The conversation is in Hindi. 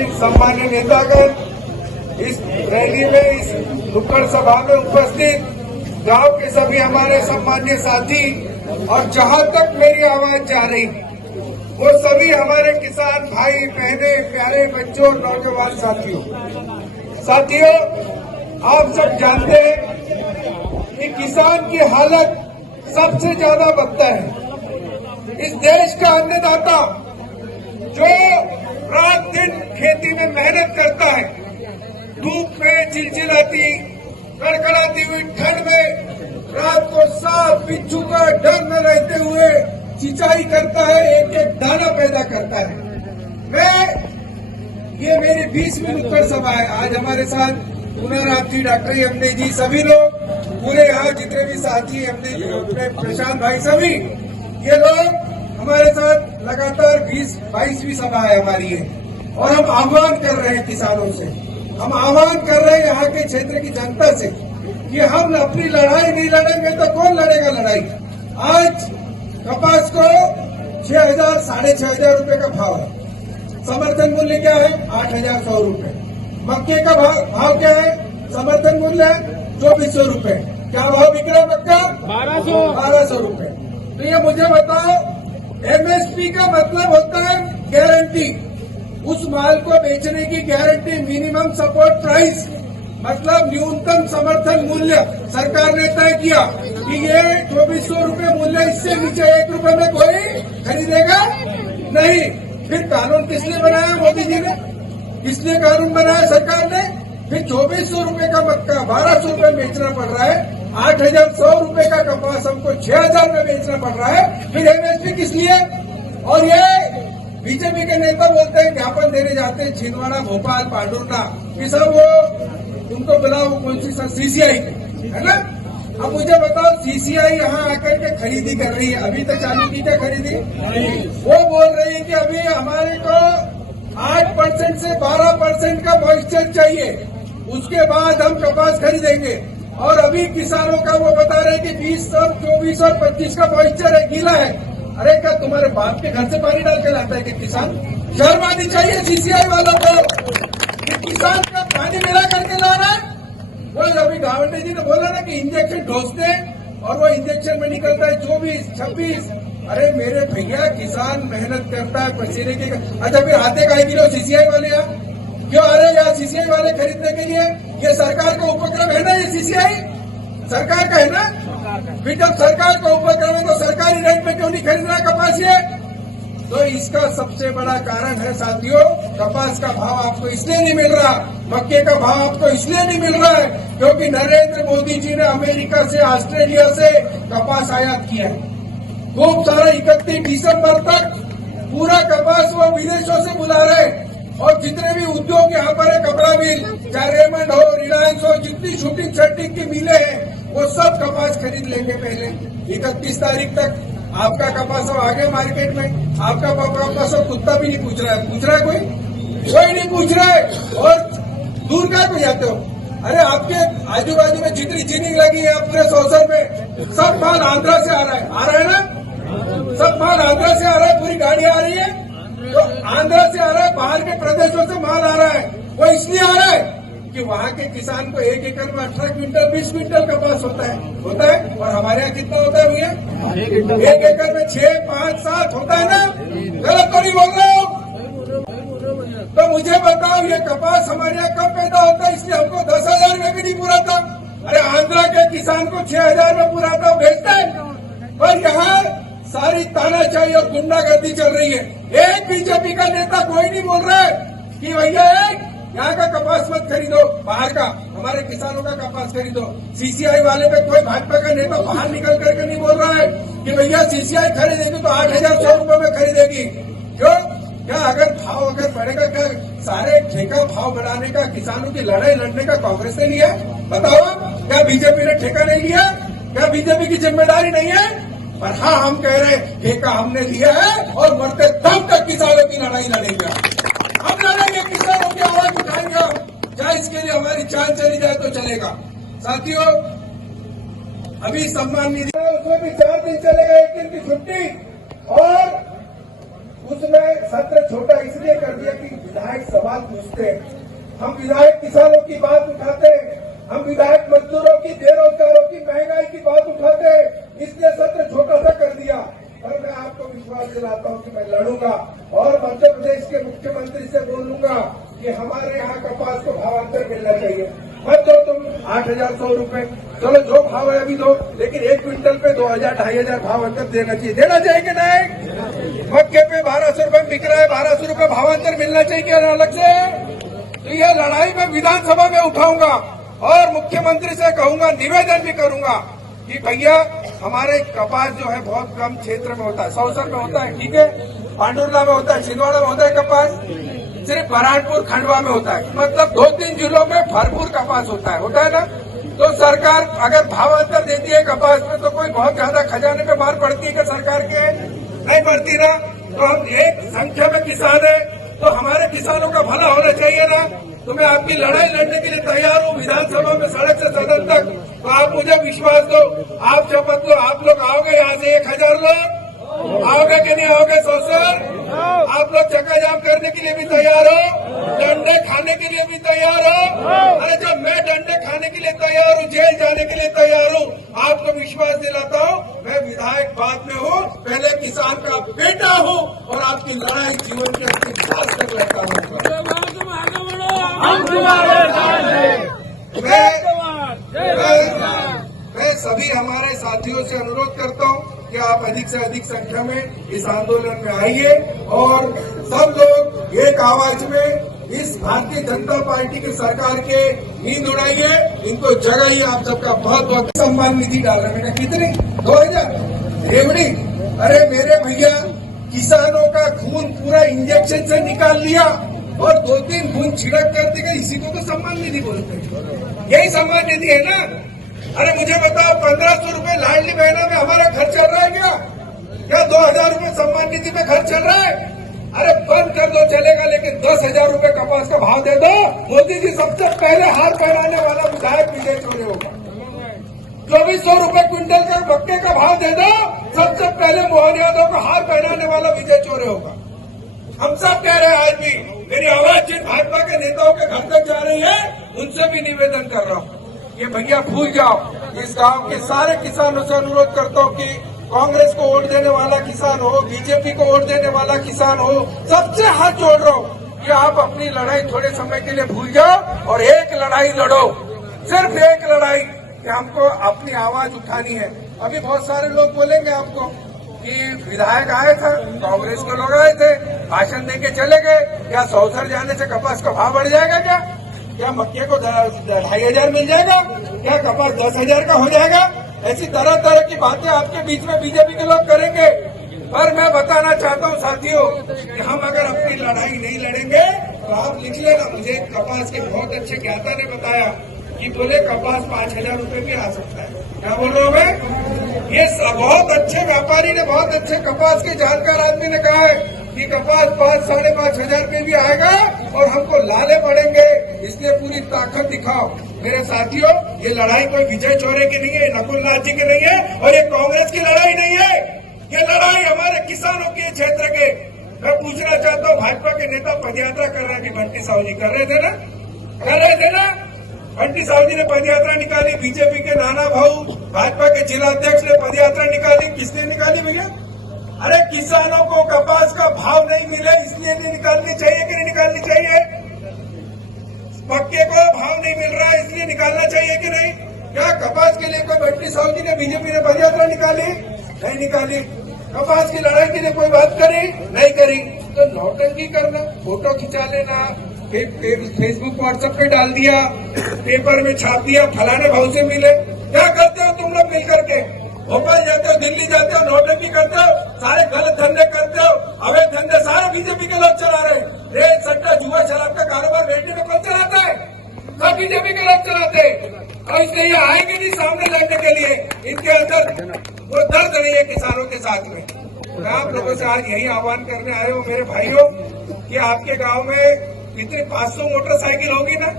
उपस्थित सम्मान्य नेतागण, इस रैली में, इस नुक्कड़ सभा में उपस्थित गांव के सभी हमारे सम्मान्य साथी और जहां तक मेरी आवाज जा रही वो सभी हमारे किसान भाई बहने, प्यारे बच्चों, नौजवान साथियों, आप सब जानते हैं कि किसान की हालत सबसे ज्यादा बदतर है। इस देश का अन्नदाता जो रात दिन खेती में मेहनत करता है, धूप में चिलचिलाती कड़कड़ाती हुई ठंड में रात को सांप बिच्छू का डर में रहते हुए सिंचाई करता है, एक एक दाना पैदा करता है। ये मेरी 20वीं नुक्कड़ सभा है। आज हमारे साथ पुनराप जी, डॉक्टर एमने जी, सभी लोग पूरे यहाँ जितने भी साथी एमने जी, प्रशांत भाई, सभी ये लोग हमारे साथ लगातार 22वीं सभा है हमारी है। और हम आह्वान कर रहे हैं किसानों से, हम आह्वान कर रहे हैं यहाँ के क्षेत्र की जनता से कि हम अपनी लड़ाई नहीं लड़ेंगे तो कौन लड़ेगा लड़ाई। आज कपास को 6,000 साढ़े 6,000 रुपए का भाव है। समर्थन मूल्य क्या है? 8,100 रुपए। मक्के का भाव क्या है? समर्थन मूल्य 2,400 रुपए। क्या भाव बिक रहा मक्का? 1200 रुपए। तो ये मुझे बताओ, एमएसपी का मतलब होता है गारंटी, उस माल को बेचने की गारंटी, मिनिमम सपोर्ट प्राइस, मतलब न्यूनतम समर्थन मूल्य सरकार ने तय किया कि ये 2,400 रुपए मूल्य, इससे नीचे 1 रुपए में कोई खरीदेगा नहीं। फिर कानून किसने बनाया? मोदी जी ने। किसने कानून बनाया? सरकार ने। फिर 2,400 रुपए का मक्का 1,200 रुपए बेचना पड़ रहा है, 8,100 रुपए का कपास हमको 6,000 में बेचना पड़ रहा है। फिर एमएसपी किस लिए? और ये बीजेपी के नेता बोलते हैं ज्ञापन देने जाते हैं छिंदवाड़ा, भोपाल, पांडुर्णा, कि सब वो उनको बुलाओ कौन सी सीसीआई है ना। अब मुझे बताओ, सीसीआई यहाँ आकर के खरीदी कर रही है, अभी तक चालू की क्या खरीदी? वो बोल रही है कि अभी हमारे को 8% से 12% का मॉइस्चर चाहिए, उसके बाद हम कपास खरीदेंगे। और अभी किसानों का वो बता रहे हैं कि 20 और 24 और 25 का मॉइस्चर है, गीला है। अरे क्या तुम्हारे बाप के घर से पानी डाल के लाता है कि किसान? शर्म आनी चाहिए सीसीआई वालों को कि किसान का पानी मिला करके ला रहा है। वो अभी गावंडे जी ने बोला ना कि इंजेक्शन ठोसते हैं और वो इंजेक्शन में निकलता है 24, 26। अरे मेरे भैया, किसान मेहनत करता है पसीने के। अच्छा, फिर आते का किलो सीसीआई वाले यहाँ क्यों आ रहे? यहाँ सीसीआई वाले खरीदने के लिए ये सरकार का उपक्रम है ना, ये सीसीआई सरकार का है ना। फिर जब सरकार का उपक्रम है तो सरकारी रेट में क्यों नहीं खरीद रहा कपास ये? तो इसका सबसे बड़ा कारण है साथियों, कपास का भाव आपको इसलिए नहीं मिल रहा, मक्के का भाव आपको इसलिए नहीं मिल रहा है क्योंकि नरेंद्र मोदी जी ने अमेरिका से, ऑस्ट्रेलिया से कपास आयात किया है। खूब सारा 31 दिसंबर तक पूरा कपास वो विदेशों से बुला रहे। और जितने भी उद्योग यहाँ पर है, कपड़ा मिल, चाहे रेमंड हो, रिलायंस हो, जितनी शूटिंग शर्टिंग की मिले हैं वो सब कपास खरीद लेंगे पहले 31 तारीख तक। आपका कपास हो आगे मार्केट में, आपका कपास हो कुत्ता भी नहीं पूछ रहा है कोई नहीं पूछ रहा है। और दूर का को जाते हो? अरे आपके आजू बाजू में जितनी चीनी लगी है पूरे 100 में, सब माल आंध्रा से आ रहा है ना, सब माल आंध्रा से आ रहा है, पूरी गाड़ी आ रही है तो आंध्रा से आ रहा है, बाहर के प्रदेशों से माल आ रहा है। वो इसलिए आ रहा है कि वहाँ के किसान को 1 एकड़ में 18 क्विंटल 20 क्विंटल कपास होता है। और हमारे यहाँ कितना होता है भैया? 1 एकड़ में 6, 5, 7 होता है ना। गलत तो नहीं बोल रहा हूँ? तो मुझे बताओ, ये कपास हमारे यहाँ कब पैदा होता है? इसलिए हमको 10,000 में भी नहीं पूरा था। अरे आंध्रा के किसान को 6,000 में पूरा था, बेचता है। पर यहाँ सारी तानाशाही और गुंडागर्दी चल रही है। एक बीजेपी का नेता कोई नहीं बोल रहा है कि भैया यहाँ का कपास मत खरीदो, बाहर का हमारे किसानों का कपास खरीदो। सीसीआई वाले पे कोई भाजपा का नेता बाहर निकल करके नहीं बोल रहा है कि भैया सीसीआई खरीदेगी तो 8,100 रुपए में खरीदेगी। क्यों? क्या अगर भाव बढ़ेगा, क्या सारे ठेका भाव बढ़ाने का, किसानों की लड़ाई लड़ने का कांग्रेस ने लिया? बताओ, क्या बीजेपी ने ठेका नहीं लिया? क्या बीजेपी की जिम्मेदारी नहीं है? पर हाँ, हम कह रहे हैं ठेका हमने लिया है और मरते दम तक किसानों की लड़ाई लड़ेंगे। हम लड़ेंगे, किसानों की आवाज उठाएंगे हम, चाहे इसके लिए हमारी जान चली जाए तो चलेगा। साथियों, अभी सम्मान निधि उसमें भी 4 दिन चलेगा, 1 दिन की छुट्टी। और उसमें सत्र छोटा इसलिए कर दिया कि विधायक सवाल पूछते हैं, हम विधायक किसानों की बात उठाते हैं, हम विधायक मजदूरों की, बेरोजगारों की, महंगाई की बात उठाते हैं, इसलिए सत्र छोटा सा कर दिया। पर मैं आपको विश्वास दिलाता हूं कि मैं लड़ूंगा और मध्य प्रदेश के मुख्यमंत्री से बोलूंगा कि हमारे यहाँ कपास को भावांतर मिलना चाहिए। मत दो तुम 8,100 रुपए, चलो जो भाव है अभी दो, लेकिन 1 क्विंटल पे 2,000 2,500 भावांतर देना चाहिए। देना चाहिए कि नहीं? मक्के पे 1,200 रुपए बिक रहा है, 1,200 रुपए भावांतर मिलना चाहिए क्या अलग से? तो ये लड़ाई मैं विधानसभा में उठाऊंगा और मुख्यमंत्री से कहूंगा, निवेदन भी करूंगा कि भैया हमारे कपास जो है बहुत कम क्षेत्र में होता है, सौसर में होता है, ठीक है, पांडुर्ला में होता है, छिंदवाड़ा में होता है कपास, सिर्फ बरहाटपुर खंडवा में होता है, मतलब 2-3 जिलों में भरपूर कपास होता है ना। तो सरकार अगर भावांतर देती है कपास में तो कोई बहुत ज्यादा खजाने पे मार पड़ती है कि सरकार के? नहीं पड़ती ना। तो हम एक संख्या में किसान है तो हमारे किसानों का भला होना चाहिए ना। तो मैं आपकी लड़ाई लड़ने के लिए तैयार हूँ विधानसभा में, सड़क से सदन तक। तो आप मुझे विश्वास दो, आप शपथ लो, आप लोग आओगे यहाँ से 1,000 लोग आओगे कि नहीं आओगे? सर आप लोग चक्का जाम करने के लिए भी तैयार हो, डंडे खाने के लिए भी तैयार हो? अरे जब मैं डंडे खाने के लिए तैयार हूँ, जेल जाने के लिए तैयार हूँ, आपको विश्वास दिलाता हूँ मैं विधायक बाद में हूँ, पहले किसान का बेटा हूँ और आपकी लड़ाई जीवन के अंतिम सांस तक लड़ता हूँ। मैं सभी हमारे साथियों से अनुरोध करता हूँ कि आप अधिक से अधिक संख्या में इस आंदोलन में आइए और सब लोग एक आवाज में इस भारतीय जनता पार्टी की सरकार के नींद उड़ाइए, इनको जगाइए। आप सबका बहुत बहुत सम्मान निधि डाल रहे हैं। कितनी? 2,000 रेवड़ी? अरे मेरे भैया, किसानों का खून पूरा इंजेक्शन से निकाल लिया और 2-3 बूंद छिड़क कर देगा, इसी को तो सम्मान निधि बोलते हैं। यही सम्मान निधि है ना। अरे मुझे बताओ, 1,500 रुपए लाडली बहना में हमारा घर चल रहा है क्या 2,000 रुपए सम्मान निधि में घर चल रहा है? अरे बंद कर दो चलेगा, लेकिन 10,000 रुपए कपास का भाव दे दो। मोदी जी सबसे पहले हार पहनाने वाला विधायक विजय चौरे होगा। 2,400 रुपए क्विंटल का मक्के का भाव दे दो, सबसे पहले मोहन यादव को हार पहनाने वाला विजय चौरे होगा। हम सब कह रहे हैं, आज भी मेरी आवाज जिन भाजपा के नेताओं के घर तक जा रही है, उनसे भी निवेदन कर रहा हूँ, ये भैया भूल जाओ। इस गांव के सारे किसानों से अनुरोध करता हूँ कि कांग्रेस को वोट देने वाला किसान हो, बीजेपी को वोट देने वाला किसान हो, सबसे हाथ जोड़ रहा हूँ कि आप अपनी लड़ाई थोड़े समय के लिए भूल जाओ और एक लड़ाई लड़ो, सिर्फ एक लड़ाई कि हमको अपनी आवाज उठानी है। अभी बहुत सारे लोग बोलेंगे आपको कि विधायक आए थे, कांग्रेस के लोग आए थे, भाषण देके चले गए, क्या सौसर जाने से कपास का भाव बढ़ जाएगा? क्या मक्के को 2,500 मिल जाएगा? क्या कपास 10,000 का हो जाएगा? ऐसी तरह तरह की बातें आपके बीच में बीजेपी के लोग करेंगे। पर मैं बताना चाहता हूँ साथियों कि हम अगर अपनी लड़ाई नहीं लड़ेंगे तो आप लिख लेना। मुझे कपास के बहुत अच्छे ज्ञाता ने बताया कि बोले कपास 5,000 रुपए भी आ सकता है। क्या बोल रहे हो मैं? ये बहुत अच्छे व्यापारी ने, बहुत अच्छे कपास के जानकार आदमी ने कहा है कि कपास 5,000-5,500 रुपए भी आएगा और हमको लाले पड़ेंगे, इसलिए पूरी ताकत दिखाओ। मेरे साथियों, ये लड़ाई कोई विजय चौरे की नहीं है, नकुल नाथ जी की नहीं है और ये कांग्रेस की लड़ाई नहीं है। ये लड़ाई हमारे किसानों के क्षेत्र के। मैं पूछना चाहता हूँ, भाजपा के नेता पदयात्रा कर रहे हैं कि बंटी साहू जी कर रहे थे ना? कर रहे थे ना? बंटी साहू जी ने पदयात्रा निकाली, बीजेपी के नाना भाऊ भाजपा के जिलाध्यक्ष ने पदयात्रा निकाली। किसने निकाली भैया? अरे किसानों को कपास का भाव नहीं मिले इसलिए नहीं निकालनी चाहिए कि नहीं निकालनी चाहिए? मक्के को भाव नहीं मिल रहा है इसलिए निकालना चाहिए कि नहीं? क्या कपास के लिए कोई बंटी साहू जी ने, बीजेपी ने पदयात्रा निकाली? नहीं निकाली। कपास की लड़ाई के लिए कोई बात करी? नहीं करी। तो नौटंकी करना, फोटो खिंचा लेना, फेसबुक व्हाट्सएप पे डाल दिया, पेपर में छाप दिया, फलाने भाव से मिले। क्या करते हो तुम लोग मिल करके? भोपाल जाते हो, दिल्ली जाते हो, नौटंकी करते हो, सारे गलत धंधे करते हो, अवैध धंधे सारे बीजेपी के लोग चला रहे हैं। रेत सट्टा जुआ शराब का कारोबार बेटी में कौन चलाता है? सब बीजेपी के लोग चलाते हैं। और इसलिए ये आएंगे नहीं सामने लड़ने के लिए, इनके अंदर वो दर्द नहीं है किसानों के साथ में। मैं आप लोगों से आज यही आह्वान करने आए हूँ मेरे भाइयों कि आपके गांव में कितनी 500 मोटरसाइकिल होगी ना?